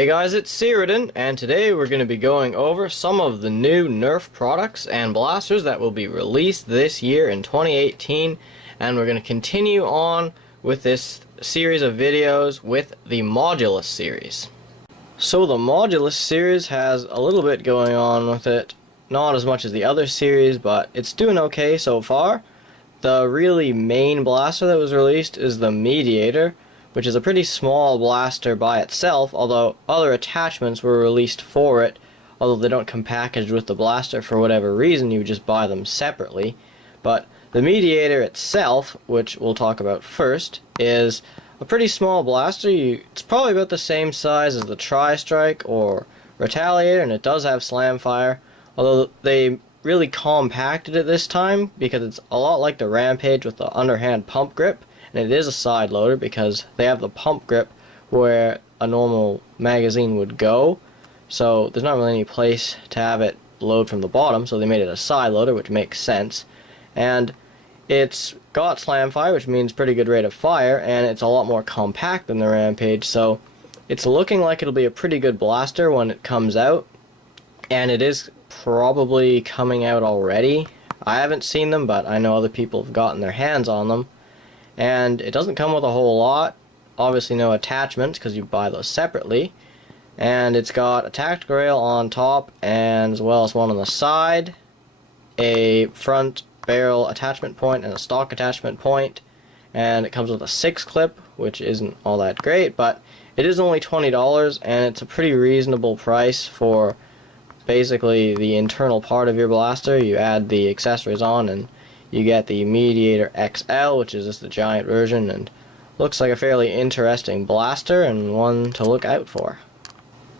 Hey guys, it's Cyrodian, and today we're going to be going over some of the new Nerf products and blasters that will be released this year in 2018, and we're going to continue on with this series of videos with the Modulus series. So the Modulus series has a little bit going on with it, not as much as the other series, but it's doing okay so far. The really main blaster that was released is the Mediator, which is a pretty small blaster by itself, although other attachments were released for it, although they don't come packaged with the blaster for whatever reason, you just buy them separately. But the Mediator itself, which we'll talk about first, is a pretty small blaster. It's probably about the same size as the Tri-Strike or Retaliator, and it does have slam fire, although they really compacted it this time because it's a lot like the Rampage with the underhand pump grip. And it is a side loader because they have the pump grip where a normal magazine would go, so there's not really any place to have it load from the bottom, so they made it a side loader, which makes sense. And it's got slam fire, which means pretty good rate of fire, and it's a lot more compact than the Rampage, so it's looking like it'll be a pretty good blaster when it comes out, and it is probably coming out already. I haven't seen them, but I know other people have gotten their hands on them. And it doesn't come with a whole lot, obviously no attachments because you buy those separately, and it's got a tactical rail on top and as well as one on the side, a front barrel attachment point and a stock attachment point, and it comes with a 6 clip, which isn't all that great, but it is only $20 and it's a pretty reasonable price for basically the internal part of your blaster. You add the accessories on and you get the Mediator XL, which is just the giant version, and looks like a fairly interesting blaster and one to look out for.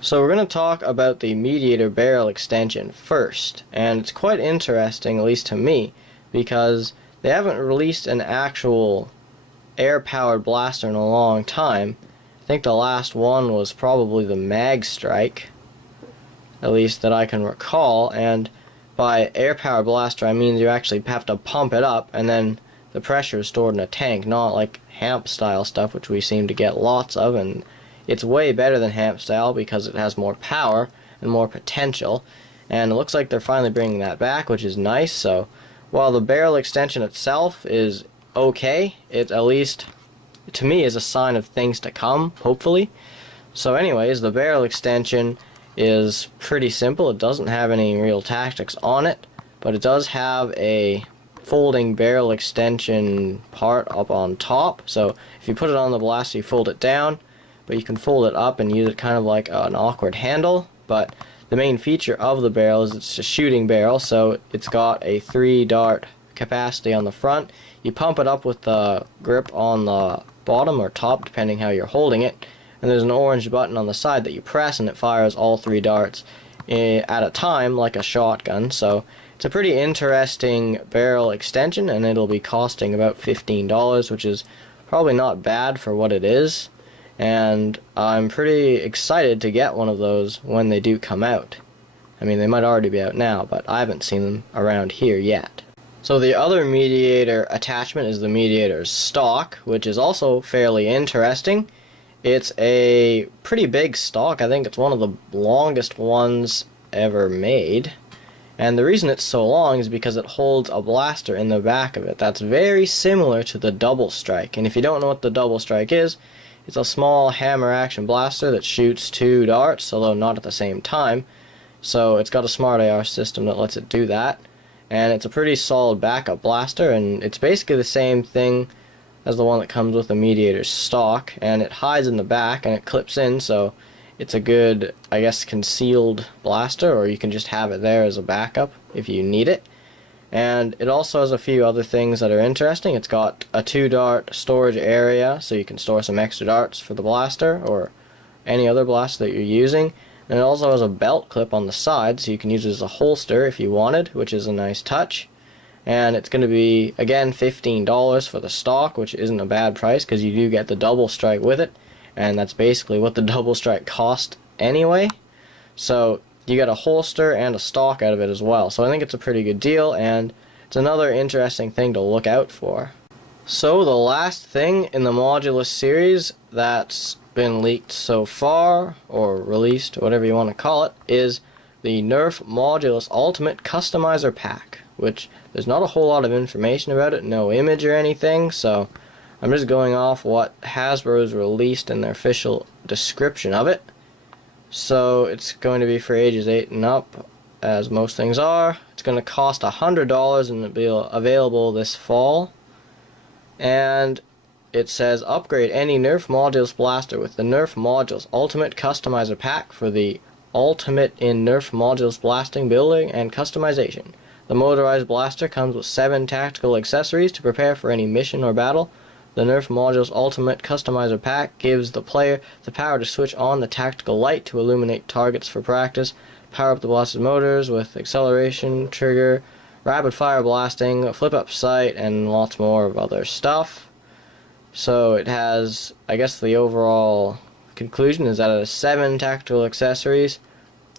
So we're going to talk about the Mediator barrel extension first, and it's quite interesting, at least to me, because they haven't released an actual air-powered blaster in a long time. I think the last one was probably the Mag Strike, at least that I can recall, and by air-powered blaster, I mean you actually have to pump it up, and then the pressure is stored in a tank, not like HAMP-style stuff, which we seem to get lots of, and it's way better than HAMP-style because it has more power and more potential, and it looks like they're finally bringing that back, which is nice. So while the barrel extension itself is okay, it at least, to me, is a sign of things to come, hopefully. So anyways, the barrel extension is pretty simple. It doesn't have any real tactics on it, but it does have a folding barrel extension part up on top. So if you put it on the blaster, you fold it down, but you can fold it up and use it kind of like an awkward handle. But the main feature of the barrel is it's a shooting barrel, so it's got a 3-dart capacity on the front. You pump it up with the grip on the bottom or top, depending how you're holding it, and there's an orange button on the side that you press and it fires all 3 darts at a time like a shotgun. So it's a pretty interesting barrel extension, and it'll be costing about $15, which is probably not bad for what it is, and I'm pretty excited to get one of those when they do come out. I mean, they might already be out now, but I haven't seen them around here yet. So the other Mediator attachment is the Mediator stock, which is also fairly interesting. It's a pretty big stock. I think it's one of the longest ones ever made. And the reason it's so long is because it holds a blaster in the back of it. That's very similar to the Double Strike. And if you don't know what the Double Strike is, it's a small hammer action blaster that shoots 2 darts, although not at the same time. So it's got a smart AR system that lets it do that. And it's a pretty solid backup blaster, and it's basically the same thing as the one that comes with the Mediator stock, and it hides in the back and it clips in, so it's a good, I guess, concealed blaster, or you can just have it there as a backup if you need it. And it also has a few other things that are interesting. It's got a 2-dart storage area, so you can store some extra darts for the blaster or any other blaster that you're using. And it also has a belt clip on the side, so you can use it as a holster if you wanted, which is a nice touch. And it's going to be, again, $15 for the stock, which isn't a bad price because you do get the Double Strike with it, and that's basically what the Double Strike cost anyway. So you get a holster and a stock out of it as well. So I think it's a pretty good deal, and it's another interesting thing to look out for. So the last thing in the Modulus series that's been leaked so far, or released, whatever you want to call it, is the Nerf Modulus Ultimate Customizer Pack, which there's not a whole lot of information about it, no image or anything, so I'm just going off what Hasbro's released in their official description of it. So it's going to be for ages 8 and up, as most things are. It's going to cost $100 and it'll be available this fall. And it says, upgrade any Nerf Modulus blaster with the Nerf Modulus Ultimate Customizer Pack for the ultimate in Nerf Modulus blasting, building, and customization. The motorized blaster comes with 7 tactical accessories to prepare for any mission or battle. The Nerf Modulus Ultimate Customizer Pack gives the player the power to switch on the tactical light to illuminate targets for practice, power up the blaster's motors with acceleration, trigger, rapid fire blasting, flip up sight, and lots more of other stuff. So it has, I guess the overall conclusion is that it has 7 tactical accessories,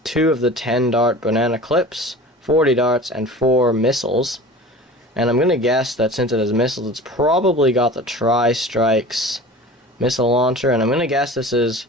2 of the 10 dart banana clips, 40 darts, and 4 missiles. And I'm going to guess that since it has missiles, it's probably got the Tri-Strikes missile launcher, and I'm going to guess this is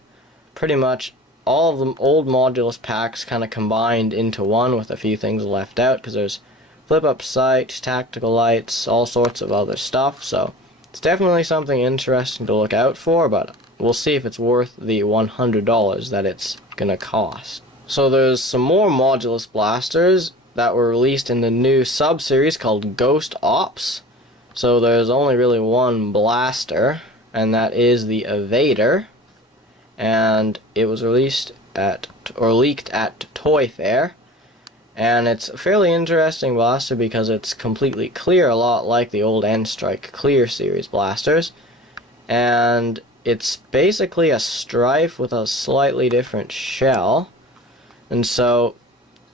pretty much all of the old Modulus packs kind of combined into one with a few things left out, because there's flip up sight, tactical lights, all sorts of other stuff. So it's definitely something interesting to look out for, but we'll see if it's worth the $100 that it's gonna cost. So there's some more Modulus blasters that were released in the new sub-series called Ghost Ops. So there's only really one blaster, and that is the Evader, and it was released at, or leaked at Toy Fair. And it's a fairly interesting blaster because it's completely clear, a lot like the old N-Strike Clear series blasters. And it's basically a Strife with a slightly different shell. And so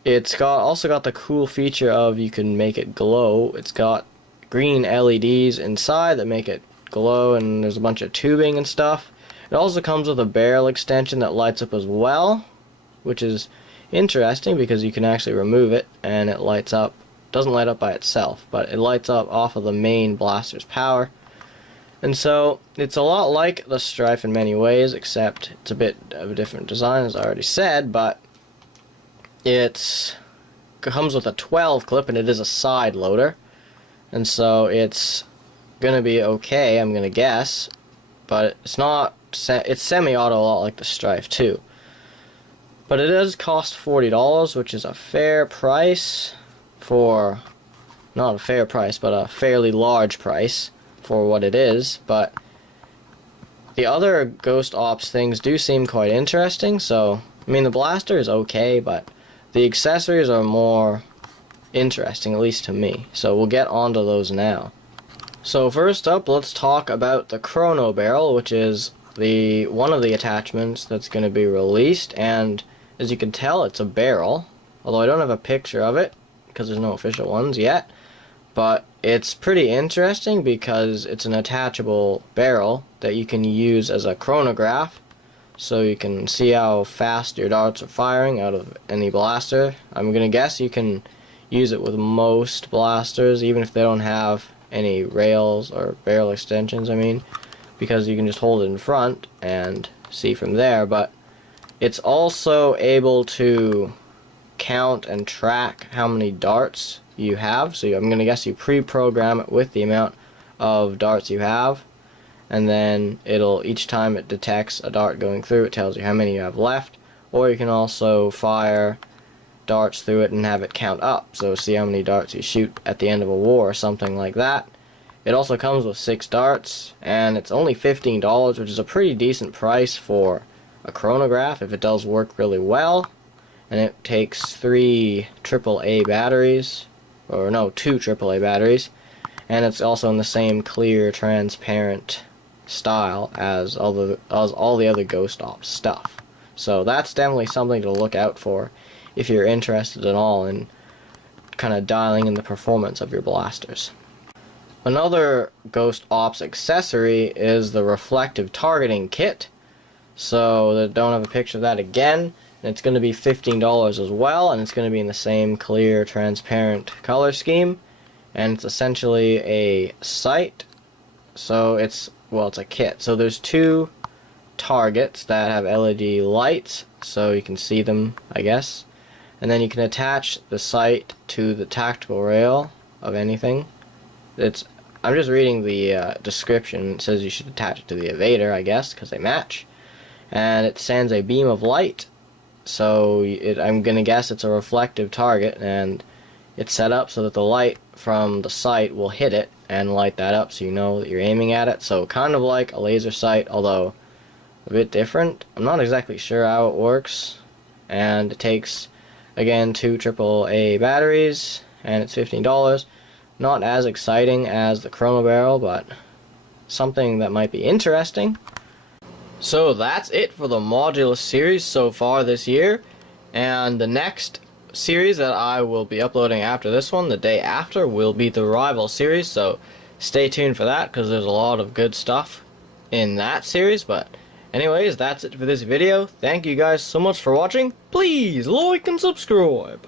it's also got the cool feature of you can make it glow. It's got green LEDs inside that make it glow, and there's a bunch of tubing and stuff. It also comes with a barrel extension that lights up as well, which is interesting because you can actually remove it and it lights up. Doesn't light up by itself, but it lights up off of the main blaster's power. And so it's a lot like the Strife in many ways, except it's a bit of a different design, as I already said, but it comes with a 12 clip and it is a side loader, and so it's gonna be okay, I'm gonna guess, but it's not. It's semi-auto, a lot like the Strife too. But it does cost $40, which is a fair price for, not a fair price, but a fairly large price for what it is. But the other Ghost Ops things do seem quite interesting. So, I mean, the blaster is okay, but the accessories are more interesting, at least to me. So we'll get onto those now. So first up, let's talk about the Chrono Barrel, which is one of the attachments that's going to be released. And as you can tell, it's a barrel, although I don't have a picture of it because there's no official ones yet. But it's pretty interesting because it's an attachable barrel that you can use as a chronograph, so you can see how fast your darts are firing out of any blaster. I'm gonna guess you can use it with most blasters, even if they don't have any rails or barrel extensions, I mean, because you can just hold it in front and see from there. But it's also able to count and track how many darts you have. So I'm going to guess you pre-program it with the amount of darts you have, and then each time it detects a dart going through, it tells you how many you have left. Or you can also fire darts through it and have it count up, so see how many darts you shoot at the end of a war or something like that. It also comes with 6 darts, and it's only $15, which is a pretty decent price for a chronograph if it does work really well. And it takes 3 AAA batteries, or no, 2 AAA batteries, and it's also in the same clear, transparent style as all the other Ghost Ops stuff. So that's definitely something to look out for if you're interested at all in kind of dialing in the performance of your blasters. Another Ghost Ops accessory is the reflective targeting kit. So I don't have a picture of that again. And it's going to be $15 as well, and it's going to be in the same clear, transparent color scheme. And it's essentially a sight So it's a kit. So there's two targets that have LED lights, so you can see them, I guess. And then you can attach the sight to the tactical rail of anything. I'm just reading the description. It says you should attach it to the evader, I guess, because they match. And it sends a beam of light, so I'm gonna guess it's a reflective target, and it's set up so that the light from the sight will hit it and light that up, so you know that you're aiming at it. So kind of like a laser sight, although a bit different. I'm not exactly sure how it works, and it takes, again, 2 AAA batteries, and it's $15. Not as exciting as the Chrono Barrel, but something that might be interesting. So that's it for the Modulus series so far this year, and the next series that I will be uploading after this one, the day after, will be the Rival series, so stay tuned for that, because there's a lot of good stuff in that series. But anyways, that's it for this video. Thank you guys so much for watching. Please like and subscribe.